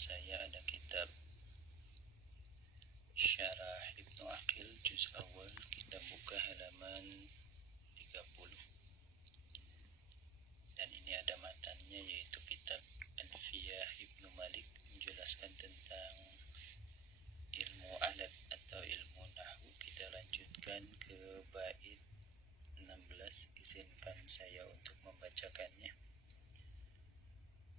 saya ada kitab Syarah Ibnu Aqil juz awal, kita buka halaman 30. Dan ini ada matanya, yaitu kitab Alfiyah Ibnu Malik, menjelaskan tentang ilmu alat atau ilmu nahwu. Kita lanjutkan ke bait 16. Izinkan saya untuk membacakannya.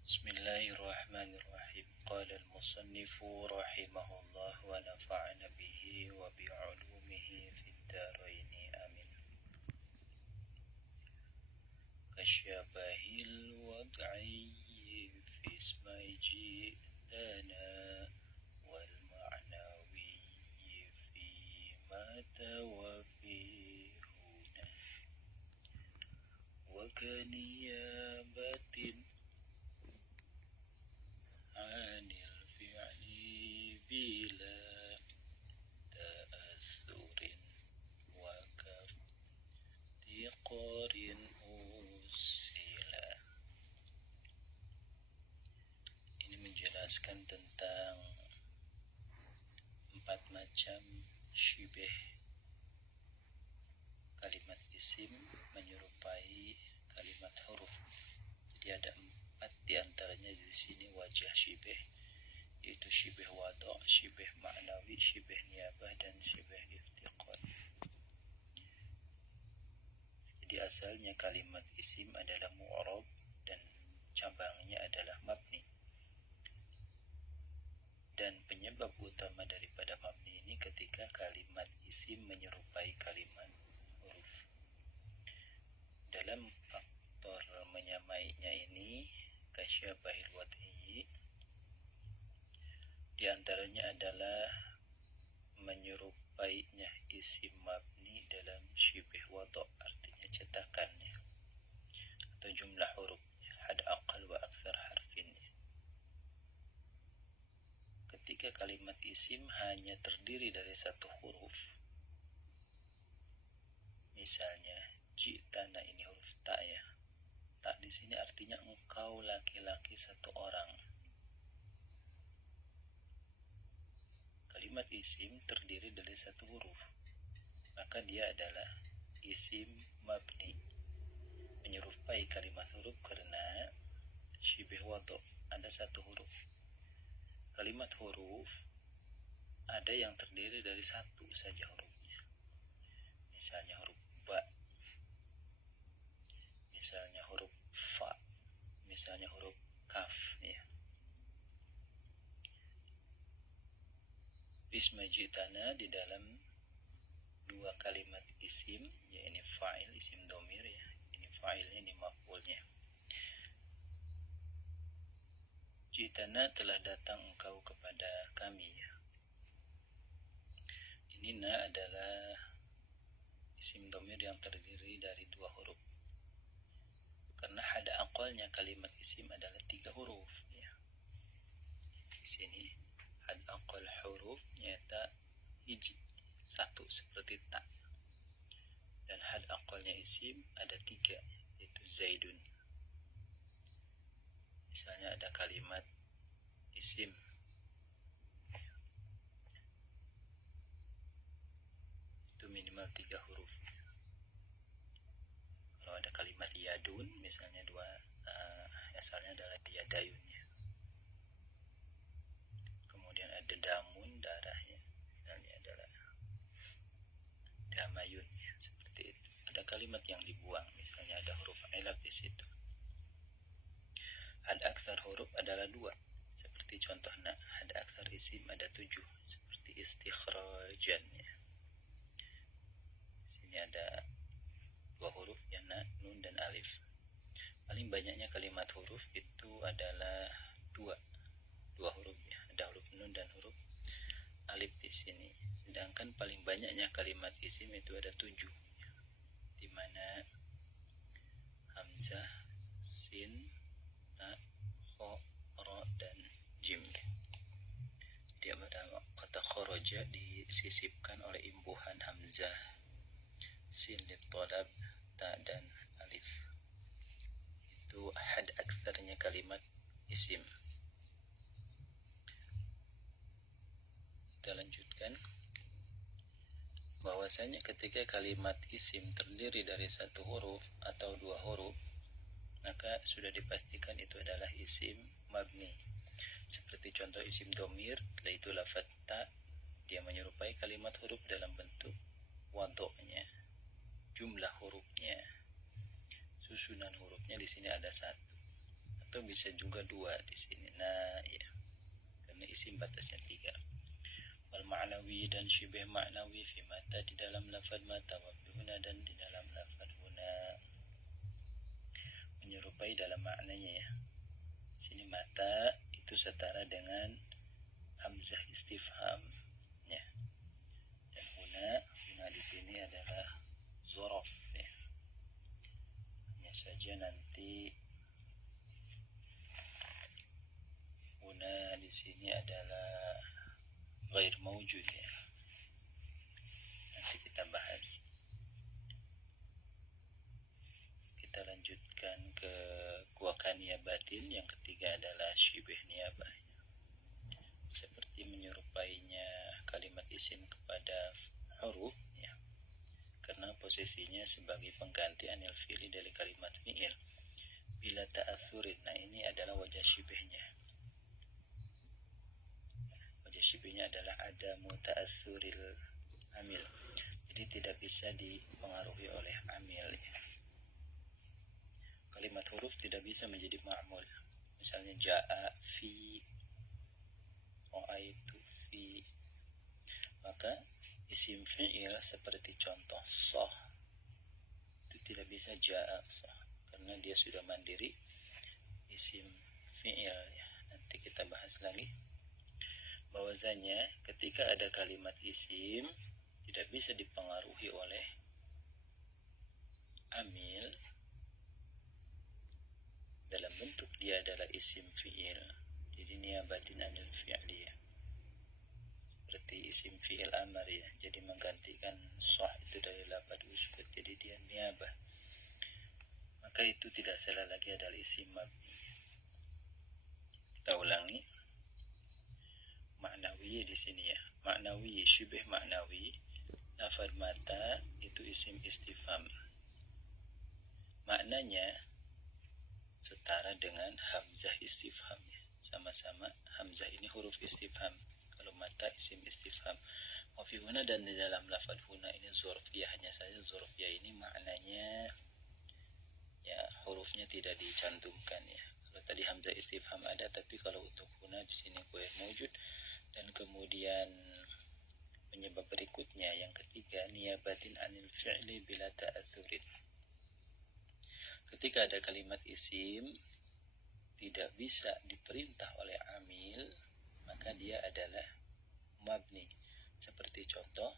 Bismillahirrahmanirrahim. Qala al-musannifu rahimahullah wa nafa'ana bihi wa bi'ulumihi fid daraini amin. Kasyabahil wad'i fi ismai ji'tana wal ma'nawi fi mata wa fi huna wa kaniyabatin anil fi'li bila ta'athurin wa kaftiqarin usila. Ini menjelaskan tentang 4 macam syibih kalimat isim menyerupai kalimat huruf. Jadi ada 4 diantaranya di sini wajah syibih, yaitu syibih wada', syibih ma'nawi, syibih niyabah, dan syibih iftiqar. Jadi asalnya kalimat isim adalah mu'rab dan cabangnya adalah mabni. Dan penyebab utama daripada mabni ini ketika kalimat isim menyerupai kalimat huruf. Dalam faktor menyamainya ini, kasyabahil wad'i, di antaranya adalah menyerupainya isim mabni dalam syibih wada', artinya cetakannya atau jumlah hurufnya, had aqal wa akthar harfinnya. Ketika kalimat isim hanya terdiri dari 1 huruf, misalnya ji'tana, ini huruf ta ya. Tak di sini artinya engkau laki-laki 1 orang. Kalimat isim terdiri dari 1 huruf, maka dia adalah isim mabni, menyerupai kalimat huruf karena syibih wada' ada 1 huruf. Kalimat huruf ada yang terdiri dari 1 saja hurufnya, misalnya huruf ba, misalnya huruf fa, misalnya huruf kaf ya. Isma ji'tana di dalam 2 kalimat isim, ya ini fa'il, isim domir ya, ini fa'ilnya, ini maf'ulnya. Ji'tana, telah datang engkau kepada kami ya. Ini na adalah isim domir yang terdiri dari 2 huruf. Karena had aqalnya kalimat isim adalah 3 huruf ya. Di sini had aqal huruf nyata hiji, 1 seperti ta. Dan had aqalnya isim ada 3, yaitu zaidun. Misalnya ada kalimat isim itu minimal 3 huruf. Kalau ada kalimat yadun, misalnya 2, asalnya adalah yadayun ya. Kemudian ada damun, darahnya, misalnya adalah damayun ya, seperti itu. Ada kalimat yang dibuang, misalnya ada huruf ilat di situ. Had aktsar huruf adalah 2, seperti contohnya had aktsar isim ada 7, seperti istikhrajan ya. Sini ada 2 huruf ya, na, nun, dan alif. Paling banyaknya kalimat huruf itu adalah 2 huruf ya, ada huruf nun dan huruf alif di sini. Sedangkan paling banyaknya kalimat isim itu ada 7 ya, di mana hamzah, sin, ta, kha, ra, dan jim. Dia pada kata kharaja disisipkan oleh imbuhan hamzah, sin litolab, ta, dan alif. Itu had aktsarnya kalimat isim. menjelaskan bahwasanya ketika kalimat isim terdiri dari satu huruf atau dua huruf, maka sudah dipastikan itu adalah isim mabni. Seperti contoh isim domir, yaitu lafaz ta, dia menyerupai kalimat huruf dalam bentuk wadoknya, jumlah hurufnya, susunan hurufnya di sini ada satu, atau bisa juga dua di sini. Nah, ya, karena isim batasnya tiga. Wal ma'nawi dan syibih ma'nawi fi mata di dalam lafaz mata, wa fi huna dan di dalam lafaz huna, menyerupai dalam maknanya ya. Sini mata itu setara dengan hamzah istifham ya. Dan huna di sini adalah zorof ya. Hanya saja nanti huna di sini adalah ghair maujud ya. Nanti kita bahas. Kita lanjutkan ke kuakan niyabatin. Yang ketiga adalah syibih niyabah, seperti menyerupainya kalimat isim kepada huruf ya, karena posisinya sebagai pengganti anil fi'li dari kalimat fi'il bila ta'athurin. Nah, ini adalah wajah syibihnya. Wajah syibihnya adalah adamu ta'athuril amil, jadi tidak bisa dipengaruhi oleh amil ya. Kalimat huruf tidak bisa menjadi ma'mul. Misalnya ja'a fi, itu fi, maka isim fi'il seperti contoh soh itu tidak bisa ja'a soh, karena dia sudah mandiri isim fi'il ya. Nanti kita bahas lagi bahwasanya ketika ada kalimat isim tidak bisa dipengaruhi oleh amil dalam bentuk dia adalah isim fi'il, jadi niyabatin anil fi'li ya. Seperti isim fi'il amar ya, jadi menggantikan soh itu dari lafaz uskut, jadi dia niyabah, maka itu tidak salah lagi adalah isim mabni. Kita ulangi maknawi di sini ya. Maknawi, syibih maknawi, lafaz mata itu isim istifham, maknanya setara dengan hamzah istifham ya. Sama-sama hamzah ini huruf istifham, kalau mata isim istifham. Wa fi huna dan di dalam lafaz huna ini zorfiyah, hanya saja zorfiyah ini maknanya ya hurufnya tidak dicantumkan ya. Kalau tadi hamzah istifham ada, tapi kalau untuk huna di sini ghair maujud. Dan kemudian penyebab berikutnya yang ketiga, niyabatin anil fi'li bila ta'athurin. Ketika ada kalimat isim tidak bisa diperintah oleh amil, maka dia adalah mabni. Seperti contoh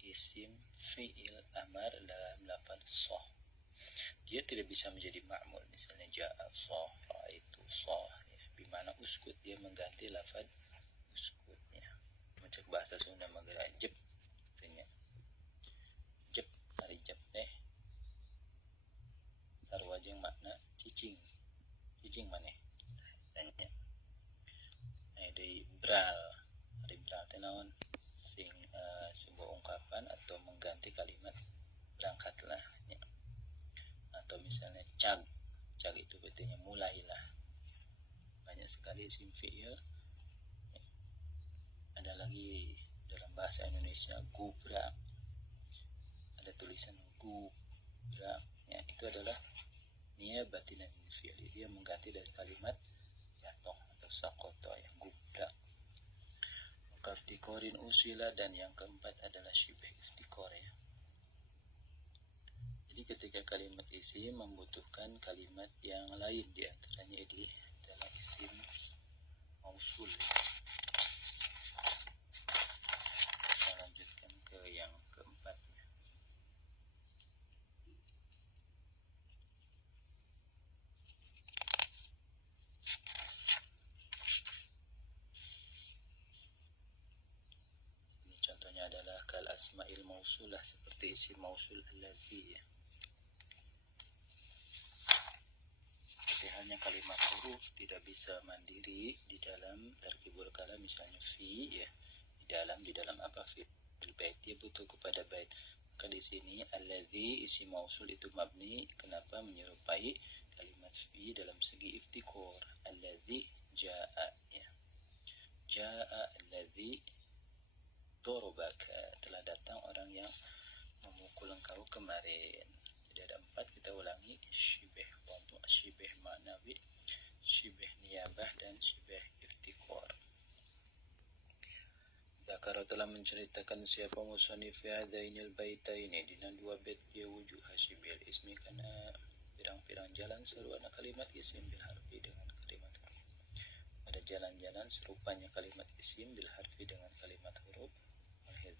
isim fi'il amar dalam lafaz soh, dia tidak bisa menjadi ma'mul. Misalnya ja'a soh, ra'aitu soh ya. Bimana uskut, dia mengganti lafaz uskutnya. Macam bahasa Sunda magara jep katanya. Jep, hari jep sarua jeung makna cicing. Cicing maneh tanya. Deui bral. Ari bral teh naon? Sing sebuah ungkapan atau mengganti kalimat berangkatlah ya. Atau misalnya cag. Cag itu artinya mulailah. Banyak sekali isim fi'il. Ada lagi dalam bahasa Indonesia gubrak. Ada tulisan gubrak ya, itu adalah niyabatin anil fi'li, dia mengganti dari kalimat jatuh atau sakoto ya, gubrak. Kaftikorin usila, dan yang keempat adalah syibih iftikor ya. Jadi ketika kalimat isim membutuhkan kalimat yang lain, diantaranya ini adalah isim mausul ya. Kita lanjutkan ke yang keempat ya. Contohnya adalah kal asma'il mausulah, seperti isim mausul alladzi ya. Seperti halnya kalimat huruf tidak bisa mandiri di dalam tarkibul kalam, misalnya fi ya, di dalam apa, fil bait, dia butuh kepada bait. Maka di sini alladzi isim mausul itu mabni. Kenapa? Menyerupai kalimat fi dalam segi iftikor. Alladzi jaa, ya. Jaa alladzi darabaka, telah datang orang yang memukul engkau kemarin. Jadi ada 4, kita ulangi. Syibih wadu, syibih ma'nawi, syibih niyabah, dan syibih iftikor. Zakara telah menceritakan siapa musannif fi hadainil baitaini, dina 2 bait dia wujuh syibih ismi, karena pirang-pirang jalan seruana kalimat isim bil harfi dengan kalimat huruf. Ada jalan-jalan serupanya kalimat isim bil harfi dengan kalimat huruf.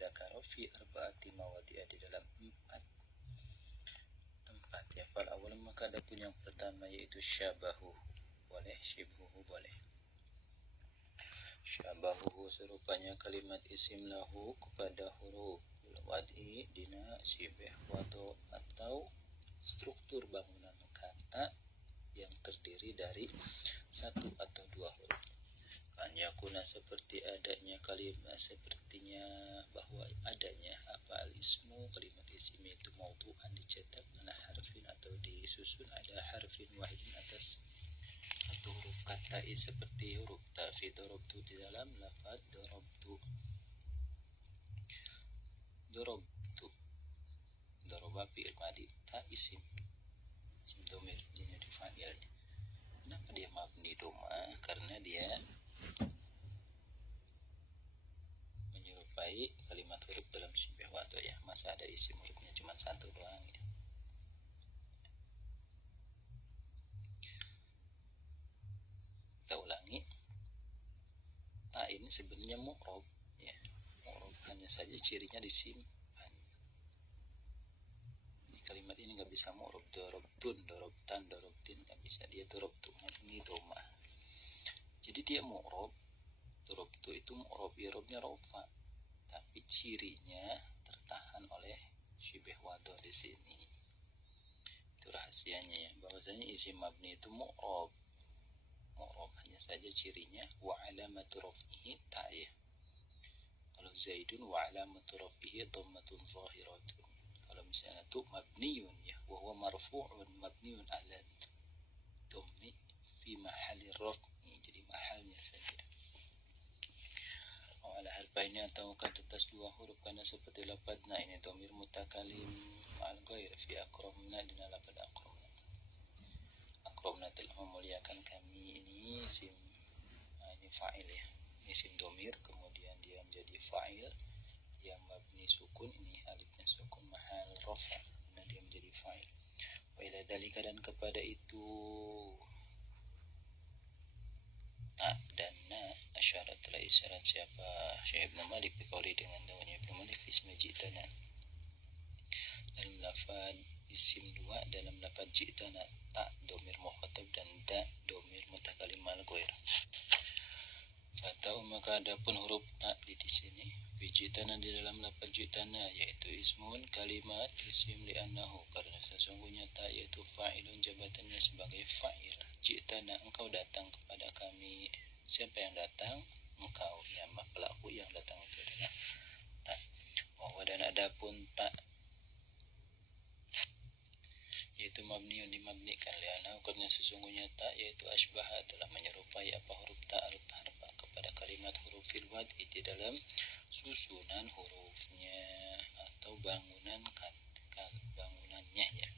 Zakara fi arba'ati mawadi'a, di dalam 4 tempat, ya. Fal awal, maka ada pun yang pertama yaitu syabahu, boleh, syibhuhu boleh. Syabahu serupanya kalimat isim lahu kepada huruf wad'i dina syibih wadu, atau struktur bangunan kata yang terdiri dari 1 atau 2 huruf. Kan yakuna, seperti adanya kalimat, sepertinya bahwa adanya apa, al-ismu, kalimat isim itu maudu'an, dicetak ala harfin atau disusun ada harfin wahidin, atas 1 huruf kata, seperti huruf ta fi darabtu, di dalam lafaz darabtu. Darabtu, daraba fi'il madi, ta isim domir, jadi fa'ilnya. Kenapa dia mabni doma? Karena dia menyerupai kalimat huruf dalam syibih wadu, ya. Masa ada isim hurufnya cuma 1 doang, ya. Kita ulangi. Nah, ini sebenarnya mu'rob, ya. Mu'rob hanya saja cirinya disimpan. Ini kalimat ini nggak bisa mu'rob. Darabtun, darabtan, darabtin nggak bisa. Dia darabtu mabni doma. Jadi dia mu'rob. Darabtu itu mu'rob, i'rabnya rofa, tapi cirinya tertahan oleh syibih wadu di sini. Itu rahasianya, ya. Bahwasanya isim mabni itu mu'rob. Mu'rob hanya saja cirinya wa alamatu raf'ihi ta, ya. Kalau zaidun wa alamatu raf'ihi dhammatun zahiratun. Kalau misalnya tu mabniyun, ya, wa huwa marfu'un mabniyun ala dhammi fi mahalli raf'i, jadi mahalnya saja. Ala harfaini, atau kan atas 2 huruf, karena seperti lafadzna ini dhamir mutakalim al ghair fi akramna, dina lafadz akramna. Akramna telah memuliakan kami, ini isim, ini fa'il, ya. Isim dhamir, kemudian dia menjadi fa'il yang mabni sukun, ini alifnya sukun mahal rafa, karena dia menjadi fa'il. Wa ila dzalika, dan kepada itu dan asyarat, telah isyarat siapa Syekh Ibn Malik biqauli, dengan dakwanya Ibn Malik ismi ji'tana, dalam lafaz isim 2, dalam lafaz ji'tana ta domir mukhatab dan da domir mutakalim al ghair. Atau maka adapun huruf ta di sini ji'tana, di dalam lafaz ji'tana, yaitu ismun kalimat isim li'annahu, karena sesungguhnya ta yaitu fa'ilun, jabatannya sebagai fa'il. Ji'tana, engkau datang kepada kami. Siapa yang datang? Engkau, ya. Pelaku yang datang itu adalah ta. Wa dan adapun ta yaitu mabniun, dimabnikan, li'annahu, karena sesungguhnya ta yaitu asbaha, telah menyerupai apa, huruf ta al-harfa, kepada kalimat huruf fil wad'i, di dalam susunan hurufnya atau bangunannya, ya.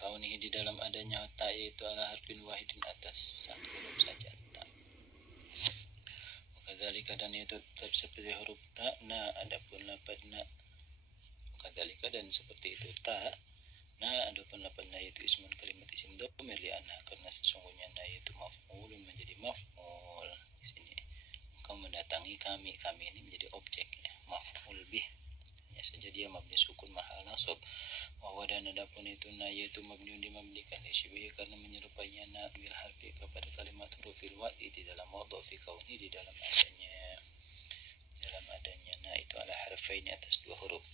Kaunihi, di dalam adanya ta yaitu ala harfin wahidin, atas 1 huruf saja ta. Wakadzalika, dan itu tetap seperti huruf ta. Nah, adapun lafaz na, wakadzalika, dan seperti itu ta. Nah, adapun lafaz na yaitu ismun kalimat isim dhamir li'anna, karena sesungguhnya na yaitu maf'ulun, menjadi maf'ul. Di sini engkau mendatangi kami, kami ini menjadi objek, ya, maf'ul bih, hanya saja dia mabni sukun mahal nasab. Wa dan adapun itu na yaitu mabniun, dimabnikan, syibih, karena menyerupainya na bil harfi kepada kalimat huruf fil wad'i, di dalam wadhu, fi kauni, di dalam adanya na itu ala harfaini, atas 2 huruf.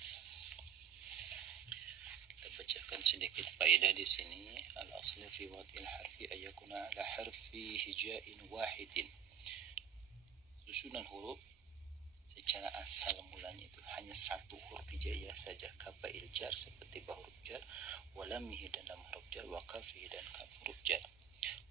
Kita bacakan sedikit faedah di sini. Al asli fi wad'il harfi ayakuna ala harfi hija'in wahidin. Susunan huruf secara asal mulanya itu hanya satu huruf hijaiyah saja, kabail jar seperti ba huruf jar, walamihi dan lam huruf jar, wa kafihi dan kaf huruf jar,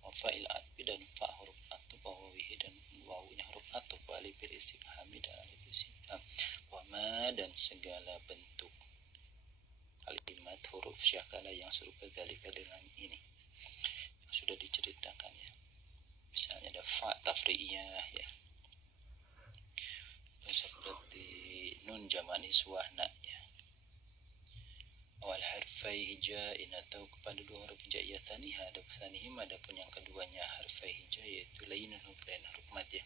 wa fa'il atfi dan fa huruf atuf, wa wawihi dan wawunya huruf atuf, wa alifil istifhami dan alif istifham, wa ma dan segala bentuk kalimat huruf syakala yang serupa dalika dengan ini yang sudah diceritakan ya. Misalnya ada fa tafri'iyah ya, seperti nun jamak niswah na ya, awal harfai hijain atau kepada dua huruf hijaiyah taniha, ada sanihim adapun yang keduanya harfai hijai yaitu lainun huruf lain huruf mad ya,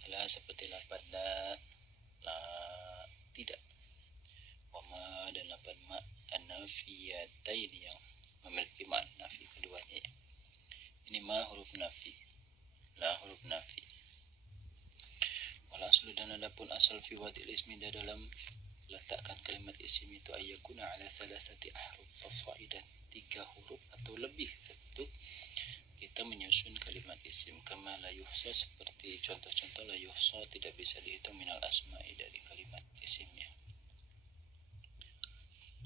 kala seperti lafaz la tidak, wama dan lafaz ma an-nafiyatain yang memiliki makna nafi keduanya ya. Ini ma huruf nafi, la huruf nafi. Wal aslu dan adapun asal fi wadil ismi dalam letakkan kalimat isim itu ayyakuna ala thalathati ahruf fasaidan, 3 huruf atau lebih untuk kita menyusun kalimat isim. Kama la yuhsa, seperti contoh-contoh la yuhsa tidak bisa dihitung minal asma'i dari kalimat isimnya.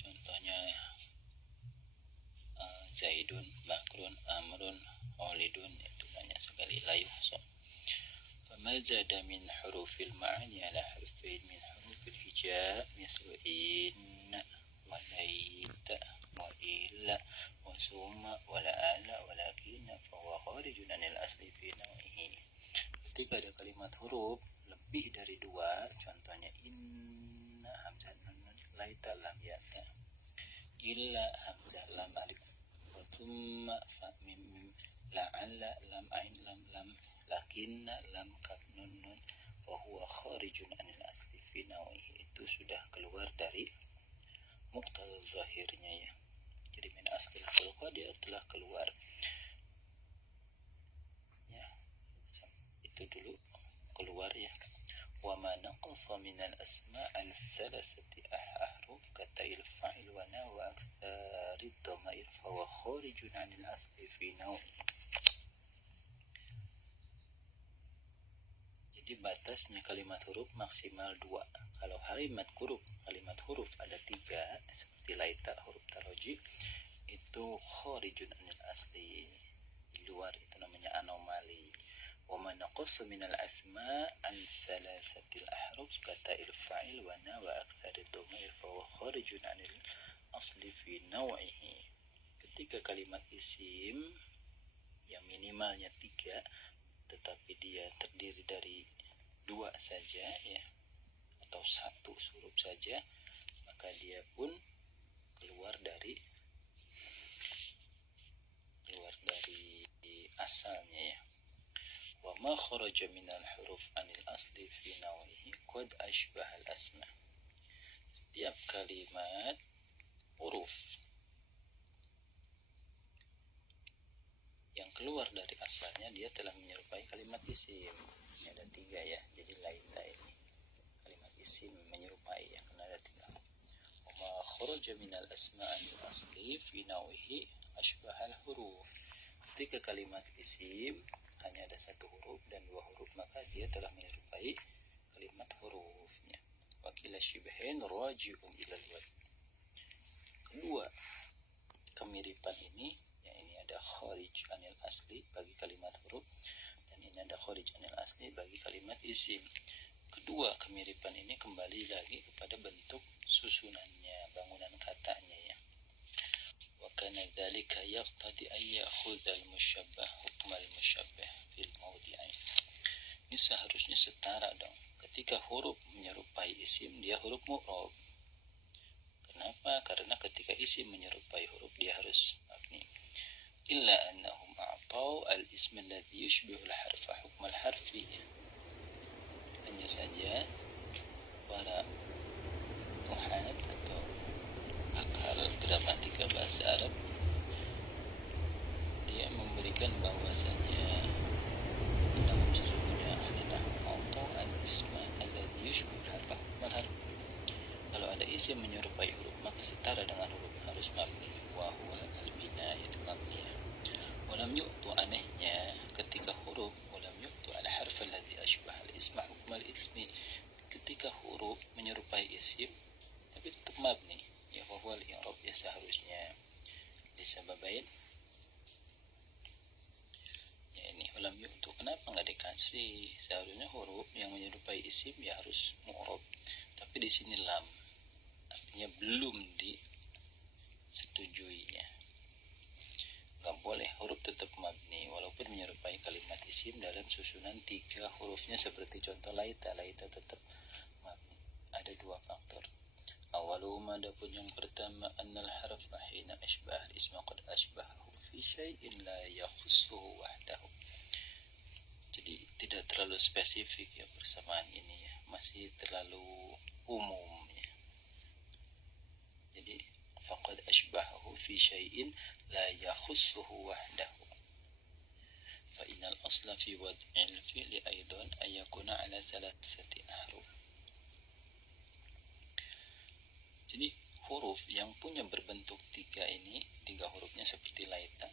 Contohnya Zaidun, Bakrun, Amrun, Olidun, itu banyak sekali la yuhsa. Fama zada min hurufil ma'ani ala harfain min hurufil hija mislu inna wa laita wa illa wa summa wa la'ala wa lakinna fa huwa kharijun anil asli fi naw'ihi. Ketika ada kalimat huruf lebih dari 2, contohnya inna hamzah nun, laita lam yata, illa hamzah lam alif, wa summa fa mim mim, la'alla lam ain lam lam, lakinna lam kaf nun nun, fa huwa kharijun anil asli fi naw'ihi. Itu sudah keluar dari muqtadha zahirnya ya. Jadi min aslil khalqa dia telah keluar ya. Itu dulu keluar ya. Wa ma naqasa min al asma' al thalathati ahruf kata'il fa'il wa na wa aktsari dhamair fa huwa kharijun anil asli fi naw'ihi. Jadi batasnya kalimat huruf maksimal 2. Kalau kalimat huruf ada 3 seperti laita huruf taroji, itu kharijun anil asli, di luar, itu namanya anomali. Wa man naqassa minal asma' an thalathatil ahruf kata il-fa'il wa na wa aktsari dhamair fa huwa kharijun anil asli fi naw'ihi. Ketika kalimat isim yang minimalnya 3 tetapi dia terdiri dari 2 saja ya, atau 1 huruf saja, maka dia pun keluar dari asalnya ya. Wa ma kharaja minal huruf anil asli fi naw'ihi qad ashbahal asma. Setiap kalimat huruf yang keluar dari asalnya dia telah menyerupai kalimat isim. Ini ada 3 ya, jadi laita ini kalimat isim menyerupai ya, karena ada 3. Wa ma kharaja minal asma'il asli fi naw'ihi ashbahal huruf. Ketika kalimat isim hanya ada 1 huruf dan 2 huruf, maka dia telah menyerupai kalimat hurufnya. Wa kila shibhain raji'un ilal wad. Kedua kemiripan ini, ya, ini ada kharij anil asli bagi kalimat huruf, dan ini ada kharij anil asli bagi kalimat isim. Kedua kemiripan ini kembali lagi kepada bentuk susunannya, bangunan katanya ya. Wa kana dzalika yaqtadi an ya'khudha al-musyabbah hukm al-musyabbah fil mawdi'ain. Ini seharusnya setara dong. Ketika huruf menyerupai isim, dia huruf mu'rab. Kenapa? Karena ketika isim menyerupai huruf, dia harus mabni. Illa annahum a'tau al-ism alladhi yushbihu al-harfa hukm al-harfi. Hanya saja para nuhat atau akal gramatika bahasa Arab, dia memberikan bahwasanya dalam sesungguhnya adalah a'tau al-isma alladhi yushbihu al-harfa hukm al-harfi. Kalau ada isim menyerupai huruf, maka setara dengan huruf harus mabni. Wa huwa al-binayah mabniyah. Walam yu'tu, anehnya ketika huruf walam yu'tu al-harf alladhi ashbah al-isma hukm al-ismi, ketika jika huruf menyerupai isim tapi tetap mabni, ya wal i'rab ya seharusnya disababain. Ya ini ulam yu'tu, kenapa nggak dikasih? Seharusnya huruf yang menyerupai isim ya harus mu'rab, tapi di sini lam, artinya belum disetujuinya. Nggak boleh huruf tetap mabni walaupun menyerupai kalimat isim dalam susunan 3 hurufnya seperti contoh laita. Laita tetap mabni. Ada 2 faktor. Awaluhuma, adapun yang pertama, annal harfa hina ashbah isma qad ashbahu fi syai'in la yakhussuhu wahdahu. Jadi tidak terlalu spesifik ya persamaan ini ya, masih terlalu umum ya. Jadi faqad ashbahu fi syai'in la yakhussuhu wahdahu. Fa innal asla fi wad'il fi'li aidan ay yakuna ala thalathati ahruf. Jadi huruf yang punya berbentuk 3 ini, 3 hurufnya seperti laita,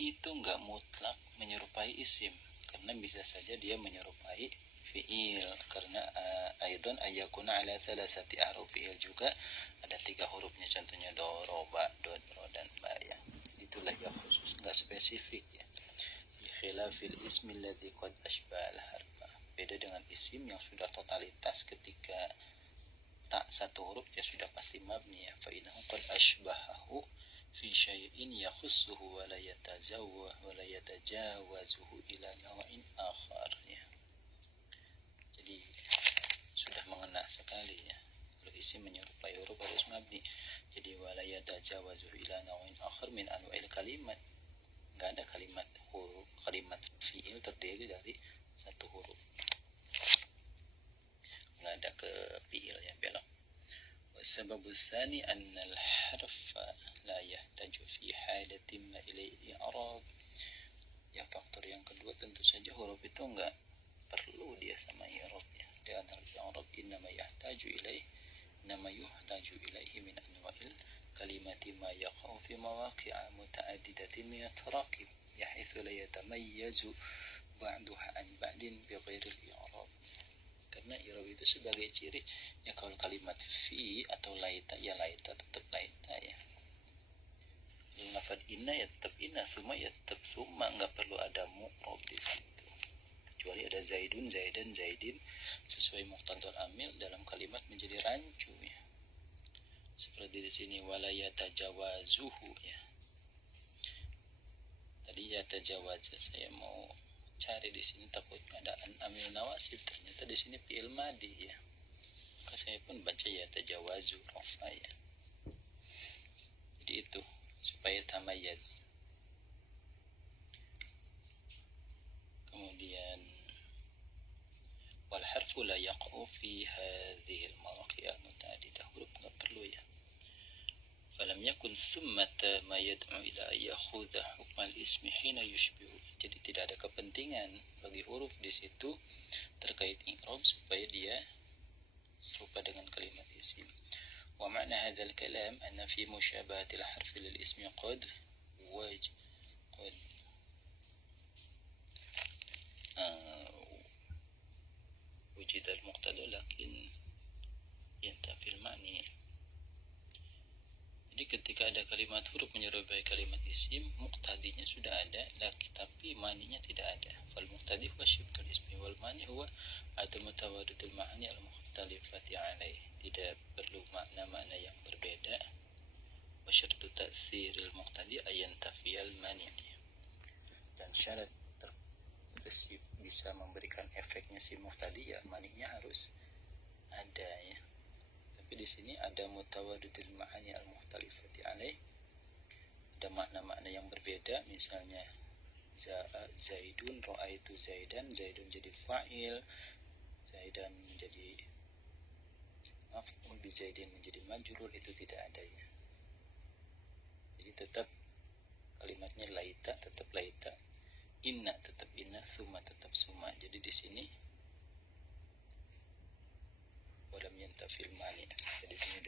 itu enggak mutlak menyerupai isim, karena bisa saja dia menyerupai fi'il, karena aidan ay yakuna ala thalathati ahruf. Fi'il juga ada 3 hurufnya, contohnya do, ro, ba, do, ro, dan ba ya. Itulah yang khusus, nggak spesifik ya. Khilafil ismi alladhi qad ashbahal harfa. Beda dengan isim yang sudah totalitas, ketika tak satu huruf ya sudah pasti mabni ya. Fa innahu qad ashbahahu fi syai'in yakhussuhu wa la yatajawazuhu ila naw'in akhar ya. Jadi sudah mengena sekali ya. Kalau isim menyerupai huruf harus mabni. Jadi wala yatajawazu ila naw'in akhar min anwa'il kalimat. Enggak ada kalimat huruf, kalimat fi'il terdiri dari satu huruf. Enggak ada ke fi'il yang belok. Wasababu tsani anna al-harfa la yahtaju fi halatin ma ilaihi i'rab. Ya, faktor yang kedua tentu saja huruf itu enggak perlu dia sama i'rab ya. Dan al-i'rab innama yahtaju ilaihi min anwa'il kalimati ma yaqa'u fi mawaqi'a muta'addidatin min at-tarakib yahitsu la yatamayyazu ba'duha an ba'din bi ghairi al-i'rab. Karena i'rab itu sebagai ciri ya, kalau kalimat fi atau laita ya laita tetap laita ya. Lafaz inna ya tetap inna, summa ya tetap summa, enggak perlu ada mu'rab di situ. Kecuali ada zaidun, zaidan, zaidin sesuai muqtadal amil dalam kalimat menjadi rancu ya. Seperti di sini wala yatajawazuhu ya. Tadi yatajawaza saya mau cari di sini takutnya ada amil nawasib, ternyata di sini fi'il madi ya. Maka saya pun baca yatajawazu rafa ya. Jadi itu supaya tamayyaz. Kemudian wal harfu la yaqa'u fi hadhihi al mawaqi'a muta'addidah, huruf enggak perlu ya. Falam yakun summata ma yad'u ila yakhudha hukm al ismi hina yushbihu. Jadi tidak ada kepentingan bagi huruf di situ terkait i'rab supaya dia serupa dengan kalimat isim. Wa ma'na hadzal kalam anna fi musyabahatil harfi lil ismi qad wujid al-muqtada lakin yantafil ma'ni. Jadi ketika ada kalimat huruf menyerupai kalimat isim, muqtadinya sudah ada, tapi maninya tidak ada. Fal muqtadi huwa syibhul ismi wal mani huwa adamu tawadudul ma'ani al-mukhtalifati alaih. Tidak perlu makna-makna yang berbeda. Wa syartu ta'thiril muqtadi ayantafiyal mani. Dan syarat bisa memberikan efeknya si muqtadi ya maninya harus ada ya. Tapi di sini ada mutawaddidul ma'ani al-mukhtalifati alaih. Ada makna-makna yang berbeda, misalnya zaidun, ra'aitu zaidan, zaidun jadi fa'il, zaidan jadi maf'ul bi zaidin menjadi majrur, itu tidak ada ya. Jadi tetap kalimatnya laita tetap laita, inna tetap inna, summa tetap summa. Jadi di sini walam yantafil mani, sampai di sini